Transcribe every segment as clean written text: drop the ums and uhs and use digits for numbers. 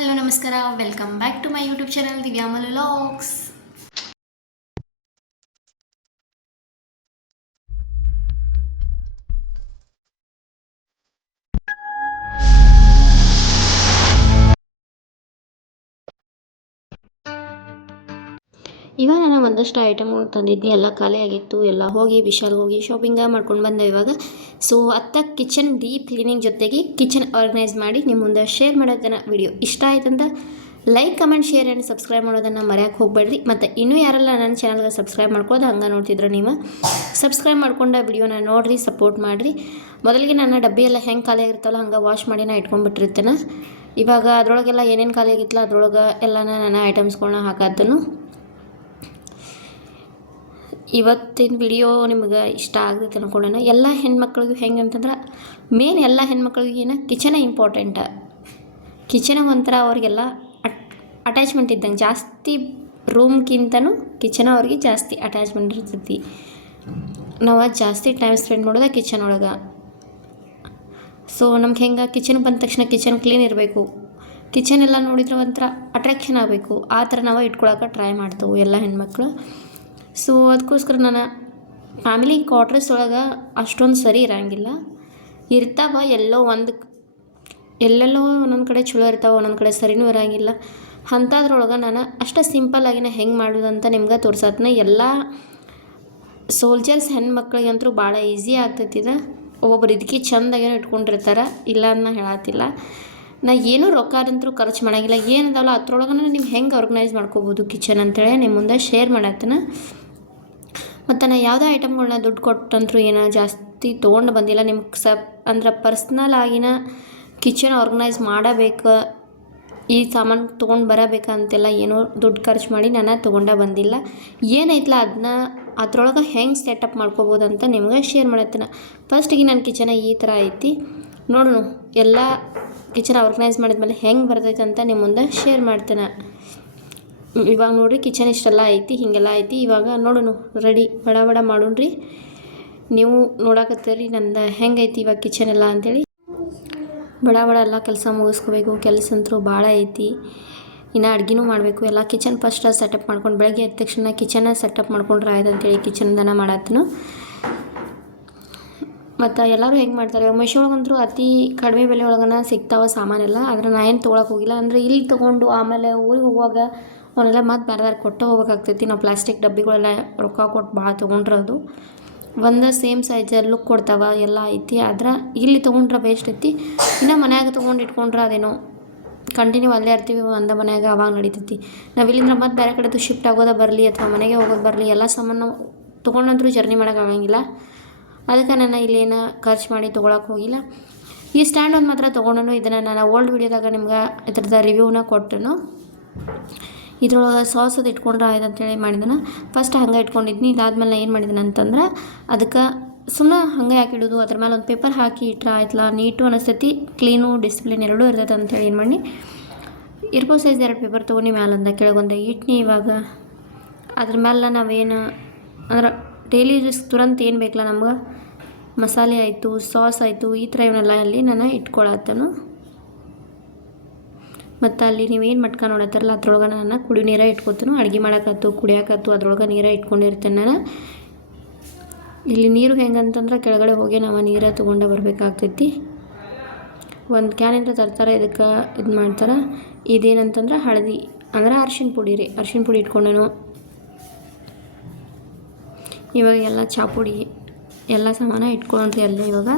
Hello ನಮಸ್ಕಾರ, welcome back to my YouTube channel ದಿವ್ಯಾಮಲ್ vlogs. ಇವಾಗ ನಾನು ಒಂದಷ್ಟು ಐಟಮ್ಗಳು ತಂದಿದ್ದೆ, ಎಲ್ಲ ಖಾಲಿ ಆಗಿತ್ತು. ಎಲ್ಲ ಹೋಗಿ ವಿಶಾಲ್ ಹೋಗಿ ಶಾಪಿಂಗ ಮಾಡ್ಕೊಂಡು ಬಂದೆ ಇವಾಗ. ಸೊ ಅತ್ತ ಕಿಚನ್ ಡೀಪ್ ಕ್ಲೀನಿಂಗ್ ಜೊತೆಗೆ ಕಿಚನ್ ಆರ್ಗನೈಸ್ ಮಾಡಿ ನಿಮ್ಮ ಮುಂದೆ ಶೇರ್ ಮಾಡೋದನ್ನು ವಿಡಿಯೋ ಇಷ್ಟ ಆಯ್ತಂತ like, comment, share and subscribe ಮಾಡೋದನ್ನು ಮರೆಯೋಕ್ಕೆ ಹೋಗಬೇಡ್ರಿ. ಮತ್ತು ಇನ್ನೂ ಯಾರೆಲ್ಲ ನನ್ನ ಚಾನಲ್ಗೆ ಸಬ್ಸ್ಕ್ರೈಬ್ ಮಾಡ್ಕೋದು ಹಂಗೆ ನೋಡ್ತಿದ್ರು ನೀವು ಸಬ್ಸ್ಕ್ರೈಬ್ ಮಾಡ್ಕೊಂಡ ವಿಡಿಯೋನ ನೋಡಿರಿ, ಸಪೋರ್ಟ್ ಮಾಡಿರಿ. ಮೊದಲಿಗೆ ನನ್ನ ಡಬ್ಬಿ ಎಲ್ಲ ಹೆಂಗೆ ಖಾಲಿ ಆಗಿರ್ತಲ್ಲ ಹಂಗೆ ವಾಶ್ ಮಾಡಿ ನಾ ಇಟ್ಕೊಂಡ್ಬಿಟ್ಟಿರ್ತೇನೆ. ಇವಾಗ ಅದರೊಳಗೆಲ್ಲ ಏನೇನು ಖಾಲಿ ಆಗಿತ್ತಲ್ಲ ಅದ್ರೊಳಗೆ ಎಲ್ಲ ನನ್ನ ಐಟಮ್ಸ್ಗಳನ್ನ ಹಾಕಾದನು. ಇವತ್ತಿನ ವಿಡಿಯೋ ನಿಮ್ಗೆ ಇಷ್ಟ ಆಗ್ತೈತೆ ಅಂದ್ಕೊಳ್ಳೋಣ. ಎಲ್ಲ ಹೆಣ್ಮಕ್ಳಿಗೂ ಹೆಂಗೆ ಅಂತಂದ್ರೆ ಮೇನ್ ಎಲ್ಲ ಹೆಣ್ಮಕ್ಳಿಗೆ ಏನು ಕಿಚನ ಇಂಪಾರ್ಟೆಂಟ. ಕಿಚನ ಒಂಥರ ಅವ್ರಿಗೆಲ್ಲ ಅಟ್ಯಾಚ್ಮೆಂಟ್ ಇದ್ದಂಗೆ, ಜಾಸ್ತಿ ರೂಮ್ಗಿಂತನೂ ಕಿಚನ ಅವ್ರಿಗೆ ಜಾಸ್ತಿ ಅಟ್ಯಾಚ್ಮೆಂಟ್ ಇರ್ತೈತಿ. ನಾವು ಜಾಸ್ತಿ ಟೈಮ್ ಸ್ಪೆಂಡ್ ಮಾಡೋದು ಕಿಚನ್ ಒಳಗೆ. ಸೊ ನಮ್ಗೆ ಹೆಂಗೆ ಕಿಚನ್ ಬಂದ ತಕ್ಷಣ ಕಿಚನ್ ಕ್ಲೀನ್ ಇರಬೇಕು, ಕಿಚನ್ ಎಲ್ಲ ನೋಡಿದ್ರೆ ಒಂಥರ ಅಟ್ರ್ಯಾಕ್ಷನ್ ಆಗಬೇಕು, ಆ ಥರ ನಾವು ಇಟ್ಕೊಳಕ್ಕೆ ಟ್ರೈ ಮಾಡ್ತೇವೆ ಎಲ್ಲ ಹೆಣ್ಮಕ್ಳು. ಸೊ ಅದಕ್ಕೋಸ್ಕರ ನಾನು ಫ್ಯಾಮಿಲಿ ಕ್ವಾರ್ಟರ್ಸ್ ಒಳಗೆ ಅಷ್ಟೊಂದು ಸರಿ ಇರೋಂಗಿಲ್ಲ. ಇರ್ತಾವ ಎಲ್ಲೆಲ್ಲೋ ಒಂದೊಂದು ಕಡೆ ಚಲೋ ಇರ್ತಾವೆ, ಒಂದೊಂದು ಕಡೆ ಸರಿನೂ ಇರೋಂಗಿಲ್ಲ. ಅಂಥದ್ರೊಳಗೆ ನಾನು ಅಷ್ಟು ಸಿಂಪಲ್ಲಾಗಿನ ಹೆಂಗೆ ಮಾಡೋದಂತ ನಿಮ್ಗೆ ತೋರ್ಸತ್ನ. ಎಲ್ಲ ಸೋಲ್ಜರ್ಸ್ ಹೆಣ್ಮಕ್ಳಿಗಂತೂ ಭಾಳ ಈಸಿ ಆಗ್ತೈತಿದೆ. ಒಬ್ಬೊಬ್ರು ಇದಕ್ಕೆ ಚೆಂದಾಗೇನೋ ಇಟ್ಕೊಂಡಿರ್ತಾರೆ, ಇಲ್ಲ ಅಂತ ಹೇಳತ್ತಿಲ್ಲ. ನಾ ಏನೂ ರೊಕ್ಕದಂತೂ ಖರ್ಚು ಮಾಡೋಂಗಿಲ್ಲ. ಏನಿದಾವಲ್ಲ ಅದ್ರೊಳಗೆ ನೀವು ಹೆಂಗೆ ಆರ್ಗನೈಸ್ ಮಾಡ್ಕೋಬೋದು ಕಿಚನ್ ಅಂತೇಳಿ ನಿಮ್ಮ ಮುಂದೆ ಶೇರ್ ಮಾಡತ್ತನ. ಮತ್ತು ನಾನು ಯಾವುದೇ ಐಟಮ್ಗಳನ್ನ ದುಡ್ಡು ಕೊಟ್ಟಂತರೂ ಏನೋ ಜಾಸ್ತಿ ತೊಗೊಂಡು ಬಂದಿಲ್ಲ. ನಿಮ್ಗೆ ಅಂದ್ರೆ ಪರ್ಸ್ನಲ್ ಆಗಿನ ಕಿಚನ್ ಆರ್ಗನೈಸ್ ಮಾಡಬೇಕು, ಈ ಸಾಮಾನು ತೊಗೊಂಡು ಬರಬೇಕಂತೆಲ್ಲ ಏನೋ ದುಡ್ಡು ಖರ್ಚು ಮಾಡಿ ನಾನು ತೊಗೊಂಡೇ ಬಂದಿಲ್ಲ. ಏನೈತಲ್ಲ ಅದನ್ನ ಅದ್ರೊಳಗೆ ಹೆಂಗೆ ಸೆಟಪ್ ಮಾಡ್ಕೋಬೋದು ಅಂತ ನಿಮ್ಗೆ ಶೇರ್ ಮಾಡತ್ತೇನೆ. ಫಸ್ಟಿಗೆ ನನ್ನ ಕಿಚನ ಈ ಥರ ಐತಿ ನೋಡೋಣ. ಎಲ್ಲ ಕಿಚನ್ ಆರ್ಗನೈಸ್ ಮಾಡಿದ್ಮೇಲೆ ಹೆಂಗೆ ಬರ್ತೈತೆ ಅಂತ ನಿಮ್ಮ ಮುಂದೆ ಶೇರ್ ಮಾಡ್ತೇನೆ. ಇವಾಗ ನೋಡಿರಿ ಕಿಚನ್ ಇಷ್ಟೆಲ್ಲ ಐತಿ, ಹೀಗೆಲ್ಲ ಐತಿ. ಇವಾಗ ನೋಡೋಣ, ರೆಡಿ ಬಡ ಬಡ ಮಾಡೋಣ್ರಿ. ನೀವು ನೋಡಕತ್ತೀರಿ ನಂದು ಹೆಂಗೈತಿ ಇವಾಗ ಕಿಚನ್ ಎಲ್ಲ ಅಂಥೇಳಿ. ಬಡ ಬಡ ಎಲ್ಲ ಕೆಲಸ ಮುಗಿಸ್ಕೋಬೇಕು. ಕೆಲಸ ಅಂತೂ ಭಾಳ ಐತಿ. ಇನ್ನು ಅಡುಗೆನೂ ಮಾಡಬೇಕು. ಎಲ್ಲ ಕಿಚನ್ ಫಸ್ಟ್ ಸೆಟಪ್ ಮಾಡ್ಕೊಂಡು ಬೆಳಗ್ಗೆ ಎದ್ದ ತಕ್ಷಣ ಕಿಚನ್ನ ಸೆಟಪ್ ಮಾಡ್ಕೊಂಡ್ರೆ ಆಯ್ತು ಅಂತೇಳಿ ಕಿಚನ್ದನ ಮಾಡತ್ತನು. ಮತ್ತು ಎಲ್ಲರೂ ಹೆಂಗೆ ಮಾಡ್ತಾರೆ, ಮೆಶೋ ಒಳಗಂತೂ ಅತಿ ಕಡಿಮೆ ಬೆಲೆ ಒಳಗನ ಸಿಗ್ತಾವೆ ಸಾಮಾನೆಲ್ಲ. ಆದರೆ ನಾನು ಏನು ತೊಗೊಳಕ್ಕೆ ಹೋಗಿಲ್ಲ. ಅಂದರೆ ಇಲ್ಲಿ ತೊಗೊಂಡು ಆಮೇಲೆ ಊರಿಗೆ ಹೋಗುವಾಗ ಅವನ್ನೆಲ್ಲ ಮತ್ತು ಬೇರೆ ಕೊಟ್ಟು ಹೋಗ್ಬೇಕಾಗ್ತೈತಿ. ನಾವು ಪ್ಲಾಸ್ಟಿಕ್ ಡಬ್ಬಿಗಳೆಲ್ಲ ರೊಕ್ಕ ಕೊಟ್ಟು ಭಾಳ ತೊಗೊಂಡ್ರದು ಒಂದು ಸೇಮ್ ಸೈಜ್ ಲುಕ್ ಕೊಡ್ತಾವೆ, ಎಲ್ಲ ಐತಿ. ಆದ್ರೆ ಇಲ್ಲಿ ತೊಗೊಂಡ್ರೆ ಬೇಸ್ಟ್ ಐತಿ. ಇನ್ನು ಮನ್ಯಾಗ ತೊಗೊಂಡು ಇಟ್ಕೊಂಡ್ರೆ ಅದೇನೋ ಕಂಟಿನ್ಯೂ ಅಲ್ಲೇ ಇರ್ತೀವಿ ಒಂದೇ ಮನ್ಯಾಗ, ಅವಾಗ ನಡೀತೈತಿ. ನಾವು ಇಲ್ಲಿಂದ ಮತ್ತು ಬೇರೆ ಕಡೆದು ಶಿಫ್ಟ್ ಆಗೋದು ಬರಲಿ ಅಥವಾ ಮನೆಗೆ ಹೋಗೋದು ಬರಲಿ, ಎಲ್ಲ ಸಾಮಾನು ತೊಗೊಂಡಂತರೂ ಜರ್ನಿ ಮಾಡೋಕ್ಕಾಗಂಗಿಲ್ಲ. ಅದಕ್ಕೆ ನಾನು ಇಲ್ಲೇನು ಖರ್ಚು ಮಾಡಿ ತೊಗೊಳಕ್ಕೆ ಹೋಗಿಲ್ಲ. ಈ ಸ್ಟ್ಯಾಂಡ್ ಒಂದು ಮಾತ್ರ ತೊಗೊಂಡನು. ಇದನ್ನು ನಾನು ಓಲ್ಡ್ ವೀಡಿಯೋದಾಗ ನಿಮ್ಗೆ ಇದ್ರದ್ದು ರಿವ್ಯೂನ ಕೊಟ್ಟನು. ಇದ್ರೊಳಗೆ ಸಾಸ್ ಅದು ಇಟ್ಕೊಂಡ್ರೆ ಆಯ್ತು ಅಂತೇಳಿ ಮಾಡಿದನು. ಫಸ್ಟ್ ಹಂಗೆ ಇಟ್ಕೊಂಡಿದ್ನಿ. ಇದಾದ್ಮೇಲೆ ನಾನು ಏನು ಮಾಡಿದ್ದೀನಿ ಅಂತಂದ್ರೆ ಅದಕ್ಕೆ ಸುಮ್ಮನೆ ಹಂಗೆ ಹಾಕಿಡೋದು, ಅದ್ರ ಮೇಲೆ ಒಂದು ಪೇಪರ್ ಹಾಕಿ ಇಟ್ರೆ ಆಯ್ತಲ್ಲ, ನೀಟು ಅನಿಸ್ತೈತಿ, ಕ್ಲೀನು ಡಿಸಿಪ್ಲಿನ್ ಎರಡೂ ಇರ್ತೈತೆ ಅಂತೇಳಿ ಏನು ಮಾಡಿ ಇರ್ಬೋ ಸೈಜ್ 2 ಪೇಪರ್ ತೊಗೊಂಡು ಮ್ಯಾಲಿಂದ ಕೆಳಗೊಂದು ಇಟ್ನಿ. ಇವಾಗ ಅದ್ರ ಮೇಲೆ ನಾವೇನು ಅಂದ್ರೆ ಡೈಲಿ ಯೂಸ್ ತುರಂತ ಏನು ಬೇಕಲ್ಲ ನಮ್ಗೆ, ಮಸಾಲೆ ಆಯಿತು, ಸಾಸ್ ಆಯಿತು, ಈ ಥರ ಇವನ್ನೆಲ್ಲ ಅಲ್ಲಿ ನಾನು ಇಟ್ಕೊಳತ್ತನು. ಮತ್ತು ಅಲ್ಲಿ ನೀವೇನು ಮಟ್ಕ ನೋಡತ್ತಾರಲ್ಲ ಅದ್ರೊಳಗೆ ನಾನು ಕುಡಿ ನೀರ ಇಟ್ಕೊತನು. ಅಡುಗೆ ಮಾಡೋಕ್ಕತ್ತು, ಕುಡಿಯೋಕ್ಕತ್ತು ಅದ್ರೊಳಗೆ ನೀರ ಇಟ್ಕೊಂಡಿರ್ತೇನೆ ನಾನು. ಇಲ್ಲಿ ನೀರು ಹೆಂಗಂತಂದ್ರೆ ಕೆಳಗಡೆ ಹೋಗಿ ನಾವು ನೀರ ತೊಗೊಂಡು ಬರಬೇಕಾಗ್ತೈತಿ. ಒಂದು ಕ್ಯಾನಿಂದ ತರ್ತಾರೆ, ಇದಕ್ಕೆ ಇದು ಮಾಡ್ತಾರೆ. ಇದೇನಂತಂದ್ರೆ ಹಳದಿ ಅಂದ್ರೆ ಅರ್ಶಿಣ ಪುಡಿ ರೀ, ಅರ್ಶಿಣ ಪುಡಿ ಇಟ್ಕೊಂಡೇನು. ಇವಾಗ ಎಲ್ಲ ಚಾಪುಡಿ ಎಲ್ಲ ಸಾಮಾನು ಇಟ್ಕೊಂಡ್ರಿ ಅಲ್ಲೇ ಇವಾಗ.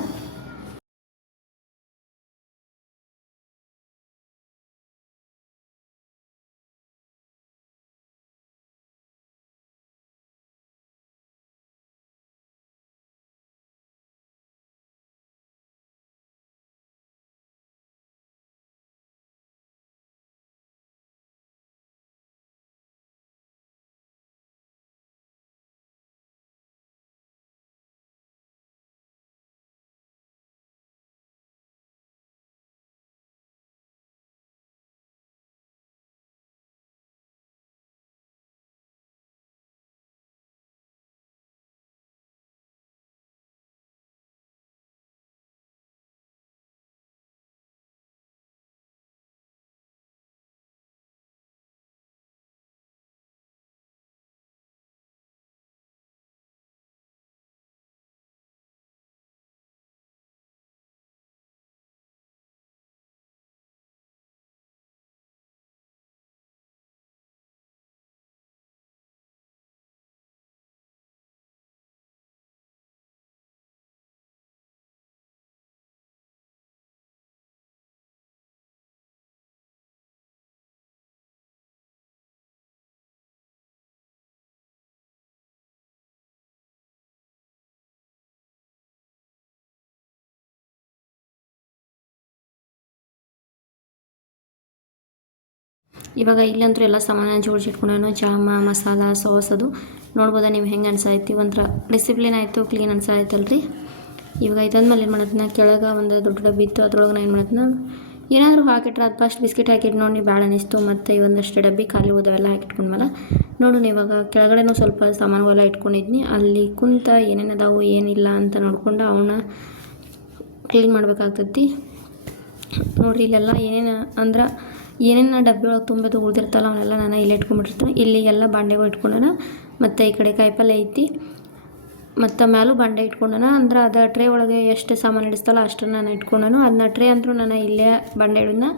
ಇವಾಗ ಇಲ್ಲಂತೂ ಎಲ್ಲ ಸಾಮಾನು ಜೋಡಿಸಿಟ್ಕೊಂಡು ಜಾಮ ಮಸಾಲ ಸಾಸ್ ಅದು ನೋಡ್ಬೋದ ನೀವು ಹೆಂಗೆ ಅನ್ಸಾಯ್ತಿ ಒಂಥರ ಡಿಸಿಪ್ಲಿನ್ ಆಯಿತು ಕ್ಲೀನ್ ಅನ್ಸಾಯ್ತಲ್ಲ ರೀ. ಇವಾಗ ಇದಾದ್ಮೇಲೆ ಏನು ಮಾಡತ್ನ ಕೆಳಗೆ ಒಂದು ದೊಡ್ಡ ಡಬ್ಬಿ ಇತ್ತು ಅದ್ರೊಳಗೆ ನಾನು ಏನು ಮಾಡತ್ನ ಏನಾದರೂ ಹಾಕಿಟ್ರೆ ಅದು ಫಸ್ಟ್ ಬಿಸ್ಕಿಟ್ ಹಾಕಿಟ್ಟು ನೋಡಿ ಭಾಳ ಅನಿಸ್ತು ಮತ್ತು ಒಂದಷ್ಟು ಡಬ್ಬಿ ಖಾಲಿ ಹೋದವೆಲ್ಲ ಹಾಕಿಟ್ಕೊಂಡ್ಮೇಲೆ ನೋಡು ಇವಾಗ ಕೆಳಗಡೆನೂ ಸ್ವಲ್ಪ ಸಾಮಾನುಗಳೆಲ್ಲ ಇಟ್ಕೊಂಡಿದ್ನಿ ಅಲ್ಲಿ ಕುಂತ ಏನೇನು ಅದಾವು ಏನಿಲ್ಲ ಅಂತ ನೋಡ್ಕೊಂಡು ಅವನ್ನ ಕ್ಲೀನ್ ಮಾಡಬೇಕಾಗ್ತೈತಿ. ನೋಡಿರಿ ಇಲ್ಲೆಲ್ಲ ಏನೇನು ಅಂದ್ರೆ ಏನೇನು ಡಬ್ಬಿ ಒಳಗೆ ತುಂಬೋದು ಉಳಿದಿರ್ತಲ್ಲ ಅವನ್ನೆಲ್ಲ ನಾನು ಇಲ್ಲಿ ಇಟ್ಕೊಂಡ್ಬಿಟ್ಟಿರ್ತೀನಿ. ಇಲ್ಲಿ ಎಲ್ಲ ಬಾಂಡೆಗಳು ಇಟ್ಕೊಂಡನ ಮತ್ತು ಈ ಕಡೆ ಕಾಯಿಪಲ್ಲೆ ಐತಿ ಮತ್ತು ಮ್ಯಾಲೂ ಬಾಂಡೆ ಇಟ್ಕೊಂಡನ ಅಂದ್ರೆ ಅದು ಟ್ರೇ ಒಳಗೆ ಎಷ್ಟು ಸಾಮಾನು ಇಡಿಸ್ತಲ್ಲ ಅಷ್ಟನ್ನು ನಾನು ಇಟ್ಕೊಂಡನು. ಅದನ್ನ ಟ್ರೇ ಅಂತೂ ನಾನು ಇಲ್ಲೇ ಬಾಂಡೆ ಹಿಡಿದ್ನ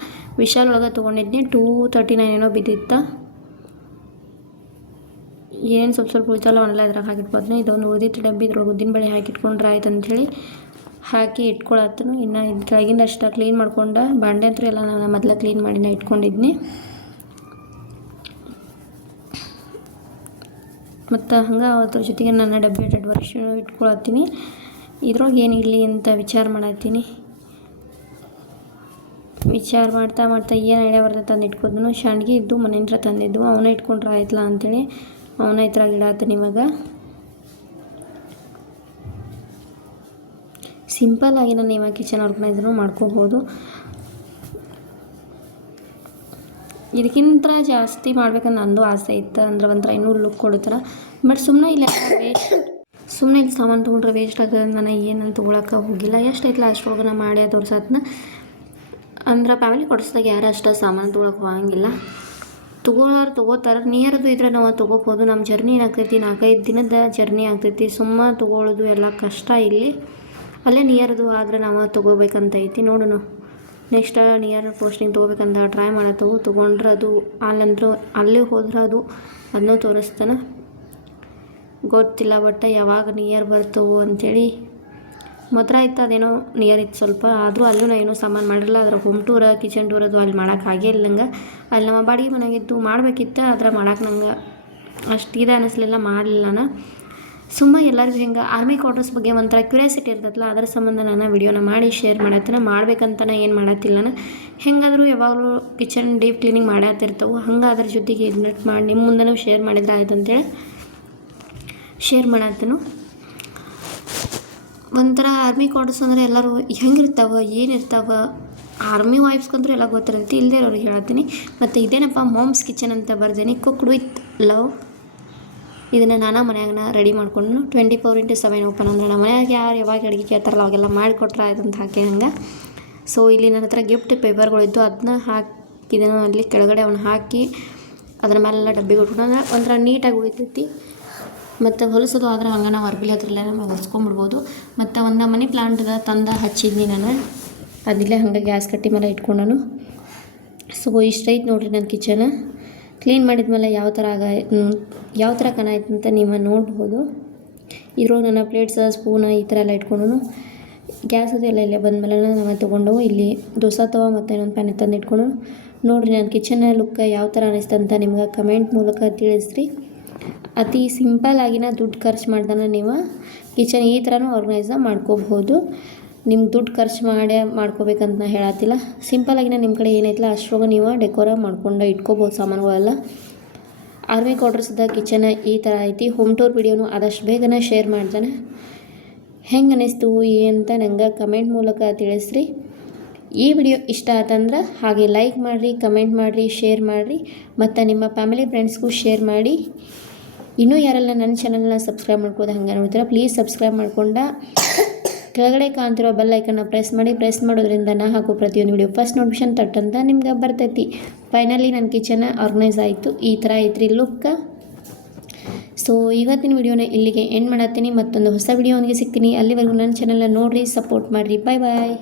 ವಿಶಾಲ್ ಒಳಗೆ ತೊಗೊಂಡಿದ್ನಿ 239 ಏನೋ ಬಿದ್ದಿತ್ತ. ಏನು ಸ್ವಲ್ಪ ಉಳಿತಲ್ಲ ಅವನ್ನೆಲ್ಲ ಇದ್ರಾಗ ಹಾಕಿಟ್ಬೋದು. ಇದೊಂದು ಉಳಿದಿತ್ತು ಡಬ್ಬಿ ಇದ್ರೊಳಗೆ ಉದ್ದಿನಬೇಳೆ ಹಾಕಿಟ್ಕೊಂಡ್ರೆ ಆಯ್ತು ಅಂಥೇಳಿ ಹಾಕಿ ಇಟ್ಕೊಳತ್ತನು. ಇನ್ನು ಇದು ಕೆಳಗಿಂದ ಅಷ್ಟು ಕ್ಲೀನ್ ಮಾಡ್ಕೊಂಡು ಬಾಂಡೆ ಅಂತೂ ಎಲ್ಲ ನಾನು ಮೊದಲೇ ಕ್ಲೀನ್ ಮಾಡಿನ ಇಟ್ಕೊಂಡಿದ್ನಿ. ಮತ್ತು ಹಂಗೆ ಅದ್ರ ಜೊತೆಗೆ ನನ್ನ ಡಬ್ಬಿ ವರ್ಷ ಇಟ್ಕೊಳತ್ತೀನಿ. ಇದ್ರೊಳಗೆ ಏನು ಇರಲಿ ಅಂತ ವಿಚಾರ ಮಾಡತ್ತೀನಿ. ವಿಚಾರ ಮಾಡ್ತಾ ಏನು ಐಡಿಯಾ ಬರ್ತದೆ ತಂದು ಇಟ್ಕೋದನು. ಶಾಂಡ್ಗೆ ಇದ್ದು ಮನೆಯಿಂದ ತಂದಿದ್ದು ಅವನ್ನ ಇಟ್ಕೊಂಡ್ರೆ ಆಯ್ತಲ್ಲ ಅಂಥೇಳಿ ಅವನ್ನ ಇದ್ರಾಗ ಇಡತ್ತೀನಿ. ಇವಾಗ ಸಿಂಪಲ್ಲಾಗಿ ನಾನು ಇವಾಗ ಕಿಚನ್ ಆರ್ಗನೈಸರು ಮಾಡ್ಕೋಬೋದು. ಇದಕ್ಕಿಂತ ಜಾಸ್ತಿ ಮಾಡ್ಬೇಕಂತ ನಂದು ಆಸೆ ಇತ್ತು. ಅಂದ್ರೆ ಒಂಥರ ಇನ್ನೂ ಲುಕ್ ಕೊಡ್ತಾರೆ. ಬಟ್ ಸುಮ್ಮನೆ ಇಲ್ಲಿ ಸಾಮಾನು ತೊಗೊಂಡ್ರೆ ವೇಸ್ಟ್ ಆಗ್ತದೆ. ನಾನು ಏನಂತ ತೊಗೊಳಕ್ಕೆ ಹೋಗಿಲ್ಲ. ಎಷ್ಟೈತಲ್ಲ ಅಷ್ಟೊಳಗೆ ನಾನು ಮಾಡಿ ತೋರ್ಸತ್ನ. ಅಂದ್ರೆ ಫ್ಯಾಮಿಲಿ ಕೊಡಿಸ್ದಾಗ ಯಾರು ಅಷ್ಟು ಸಾಮಾನು ತೊಗೊಳಕ್ಕೆ ಹೋಗಂಗಿಲ್ಲ. ತೊಗೋತಾರೆ ನಿಯರ್ದು ಇದ್ರೆ ನಾವು ತೊಗೋಬೋದು. ನಮ್ಮ ಜರ್ನಿ ಏನಾಗ್ತೈತಿ 4-5 ದಿನದ ಜರ್ನಿ ಆಗ್ತೈತಿ. ಸುಮ್ಮನೆ ತೊಗೊಳ್ಳೋದು ಎಲ್ಲ ಕಷ್ಟ. ಇಲ್ಲಿ ಅಲ್ಲೇ ನಿಯರ್ದು ಆದರೆ ನಾವು ತೊಗೋಬೇಕಂತ ಐತಿ. ನೋಡೋಣ ನೆಕ್ಸ್ಟ್ ನಿಯರ್ ಪೋಸ್ಟಿಂಗ್ ತೊಗೋಬೇಕಂತ ಟ್ರೈ ಮಾಡತ್ತವು. ತೊಗೊಂಡ್ರೆ ಅದು ಅಲ್ಲಂದ್ರೂ ಅಲ್ಲೇ ಹೋದ್ರೆ ಅದು ಅದನ್ನೂ ತೋರಿಸ್ತಾನೆ ಗೊತ್ತಿಲ್ಲ. ಬಟ್ ಯಾವಾಗ ನಿಯರ್ ಬರ್ತವು ಅಂಥೇಳಿ ಮಾತ್ರ ಇತ್ತು. ಅದೇನೋ ನಿಯರ್ ಇತ್ತು ಸ್ವಲ್ಪ. ಆದರೂ ಅಲ್ಲೂ ನಾನು ಏನೂ ಸಾಮಾನು ಮಾಡಿರಲ್ಲ. ಅದ್ರ ಹೋಮ್ ಟೂರ ಕಿಚನ್ ಟೂರ್ ಅದು ಅಲ್ಲಿ ಮಾಡೋಕ್ಕಾಗೇ ಇಲ್ಲ ನಂಗೆ. ಅಲ್ಲಿ ನಮ್ಮ ಬಾಡಿಗೆ ಮನೆಯಾಗಿತ್ತು ಮಾಡಬೇಕಿತ್ತು. ಆದರೆ ಮಾಡೋಕೆ ನಂಗೆ ಅಷ್ಟು ಇದೆ ಅನ್ನಿಸ್ಲಿಲ್ಲ, ಮಾಡಲಿಲ್ಲ ನಾನು. ಸುಮ್ಮನೆ ಎಲ್ಲರಿಗೂ ಹೆಂಗೆ ಆರ್ಮಿ ಕ್ವಾರ್ಟರ್ಸ್ ಬಗ್ಗೆ ಒಂಥರ ಕ್ಯೂರಿಯಾಸಿಟಿ ಇರ್ತೈತಲ್ಲ, ಅದರ ಸಂಬಂಧ ನಾನು ವಿಡಿಯೋನ ಮಾಡಿ ಶೇರ್ ಮಾಡತ್ತೀನಿ. ಮಾಡ್ಬೇಕಂತನೇ ಏನು ಮಾಡತ್ತಿಲ್ಲ ನಾನು. ಹೆಂಗಾದರೂ ಯಾವಾಗಲೂ ಕಿಚನ್ ಡೀಪ್ ಕ್ಲೀನಿಂಗ್ ಮಾಡತ್ತಿರ್ತವೆ. ಹಂಗೆ ಅದ್ರ ಜೊತೆಗೆ ಇನ್ವೆಟ್ ಮಾಡಿ ನಿಮ್ಮ ಮುಂದೆನೂ ಶೇರ್ ಮಾಡಿದ್ರೆ ಆಯ್ತು ಅಂತೇಳಿ ಶೇರ್ ಮಾಡತ್ತೇನು. ಒಂಥರ ಆರ್ಮಿ ಕ್ವಾರ್ಟರ್ಸ್ ಅಂದರೆ ಎಲ್ಲರೂ ಹೆಂಗಿರ್ತಾವೆ ಏನಿರ್ತಾವೆ ಆರ್ಮಿ ವೈಫ್ಸ್ಗಂತೂ ಎಲ್ಲ ಗೊತ್ತಿರ್ತೈತಿ. ಇಲ್ಲದೆ ಅವ್ರಿಗೆ ಹೇಳ್ತೀನಿ. ಮತ್ತು ಇದೇನಪ್ಪ ಮಾಮ್ಸ್ ಕಿಚನ್ ಅಂತ ಬರ್ದೇನೆ, ಕುಕ್ಡ್ ವಿತ್ ಲವ್. ಇದನ್ನು ನಾನು ಮನ್ಯಾಗ ರೆಡಿ ಮಾಡ್ಕೊಂಡು 24/7 ಓಪನ್. ಅಂದ್ರೆ ನಮ್ಮ ಮನ್ಯಾಗ ಯಾವಾಗ ಅಡುಗೆ ಕೇಳ್ತಾರಲ್ಲ ಅವಾಗೆಲ್ಲ ಮಾಡಿಕೊಟ್ರೆ ಆಯ್ತು ಅಂತ ಹಾಕಿ ಹಂಗೆ. ಸೊ ಇಲ್ಲಿ ನನ್ನ ಹತ್ರ ಗಿಫ್ಟ್ ಪೇಪರ್ಗಳಿದ್ದು ಅದನ್ನ ಹಾಕಿದೆನೋ ಅಲ್ಲಿ ಕೆಳಗಡೆ ಅವನ್ನ ಹಾಕಿ ಅದ್ರ ಮೇಲೆಲ್ಲ ಡಬ್ಬಿಗೆ ಉಟ್ಕೊಂಡು ಒಂಥರ ನೀಟಾಗಿ ಉಳಿತೈತಿ. ಮತ್ತು ಹೊಲಿಸೋದು ಆದರೆ ಹಂಗೆ ನಾವು ಅರ್ಬಿಲಿ ಹತ್ರಲ್ಲೇ ನಮಗೆ ಹೊಲಿಸ್ಕೊಂಬಿಡ್ಬೋದು. ಮತ್ತು ಒಂದು ಮನಿ ಪ್ಲಾಂಟ್ದ ತಂದು ಹಚ್ಚಿದ್ನಿ ನಾನು. ಅದಿಲ್ಲೇ ಹಂಗೆ ಗ್ಯಾಸ್ ಕಟ್ಟಿ ಮೇಲೆ ಇಟ್ಕೊಂಡನು. ಸೊ ಇಷ್ಟೈತೆ ನೋಡಿರಿ ನನ್ನ ಕಿಚನ್. ಕ್ಲೀನ್ ಮಾಡಿದ್ಮೇಲೆ ಯಾವ ಥರ ಕಾಣಾಯ್ತು ಅಂತ ನೀವು ನೋಡ್ಬೋದು. ಇದ್ರೊಳಗೆ ನನ್ನ ಪ್ಲೇಟ್ಸ್ ಸ್ಪೂನ್ ಈ ಥರ ಎಲ್ಲ ಇಟ್ಕೊಂಡು ಗ್ಯಾಸ್ ಅದು ಎಲ್ಲ ಇಲ್ಲೇ ಬಂದಮೇಲೆ ನಾವು ತೊಗೊಂಡು ಇಲ್ಲಿ ದೋಸೆ ತವ ಮತ್ತು ಇನ್ನೊಂದು ಪ್ಯಾನ್ ತಂದು ಇಟ್ಕೊಂಡು ನೋಡಿರಿ ನನ್ನ ಕಿಚನ್ ಲುಕ್ ಯಾವ ಥರ ಅನ್ನಿಸ್ತು ಅಂತ ನಿಮ್ಗೆ ಕಮೆಂಟ್ ಮೂಲಕ ತಿಳಿಸ್ರಿ. ಅತಿ ಸಿಂಪಲ್ಲಾಗಿನ ದುಡ್ಡು ಖರ್ಚು ಮಾಡ್ದಾನ ನೀವು ಕಿಚನ್ ಈ ಥರನೂ ಆರ್ಗನೈಸ ಮಾಡ್ಕೋಬಹುದು. ನಿಮ್ಗೆ ದುಡ್ಡು ಖರ್ಚು ಮಾಡ್ಕೋಬೇಕಂತ ನಾನು ಹೇಳತ್ತಿಲ್ಲ. ಸಿಂಪಲ್ಲಾಗಿನ ನಿಮ್ಮ ಕಡೆ ಏನೈತಿಲ್ಲ ಅಷ್ಟರೊಳಗೆ ನೀವು ಡೆಕೋರ ಮಾಡ್ಕೊಂಡು ಇಟ್ಕೋಬೋದು ಸಾಮಾನುಗಳೆಲ್ಲ. ಆರ್ಮಿ ಕ್ವಾರ್ಟರ್ಸ್ದ ಕಿಚನ್ ಈ ಥರ ಐತಿ. ಹೋಮ್ ಟೂರ್ ವಿಡಿಯೋನು ಆದಷ್ಟು ಬೇಗನೆ ಶೇರ್ ಮಾಡ್ತಾನೆ. ಹೆಂಗೆ ಅನ್ನಿಸ್ತು ಅಂತ ನಂಗೆ ಕಮೆಂಟ್ ಮೂಲಕ ತಿಳಿಸ್ರಿ. ಈ ವಿಡಿಯೋ ಇಷ್ಟ ಆತಂದ್ರೆ ಹಾಗೆ ಲೈಕ್ ಮಾಡಿರಿ, ಕಮೆಂಟ್ ಮಾಡಿರಿ, ಶೇರ್ ಮಾಡಿರಿ ಮತ್ತು ನಿಮ್ಮ ಫ್ಯಾಮಿಲಿ ಫ್ರೆಂಡ್ಸ್ಗೂ ಶೇರ್ ಮಾಡಿ. ಇನ್ನೂ ಯಾರೆಲ್ಲ ನನ್ನ ಚಾನಲ್ನ ಸಬ್ಸ್ಕ್ರೈಬ್ ಮಾಡ್ಕೋದು ಹಂಗೆ ನೋಡ್ತೀರಾ ಪ್ಲೀಸ್ ಸಬ್ಸ್ಕ್ರೈಬ್ ಮಾಡ್ಕೊಂಡು ಕೆಳಗಡೆ ಕಾಣ್ತಿರೋ ಬೆಲ್ ಐಕನ್ನ ಪ್ರೆಸ್ ಮಾಡೋದ್ರಿಂದ ನಾ ಹಾಕೋ ಪ್ರತಿಯೊಂದು ವಿಡಿಯೋ ಫಸ್ಟ್ ನೋಟಿಫಿಕೇಷನ್ ತಟ್ಟಂತ ನಿಮ್ಗೆ ಬರ್ತೈತಿ. ಫೈನಲಿ ನನ್ನ ಕಿಚನ್ ಆರ್ಗನೈಸ್ ಆಯಿತು. ಈ ಥರ ಐತ್ರಿ ಲುಕ್. ಸೊ ಇವತ್ತಿನ ವಿಡಿಯೋನ ಇಲ್ಲಿಗೆ ಎಂಡ್ ಮಾಡತ್ತೀನಿ. ಮತ್ತೊಂದು ಹೊಸ ವಿಡಿಯೋನಿಗೆ ಸಿಗ್ತೀನಿ. ಅಲ್ಲಿವರೆಗೂ ನನ್ನ ಚಾನಲ್ನ ನೋಡಿರಿ, ಸಪೋರ್ಟ್ ಮಾಡಿರಿ. ಬಾಯ್.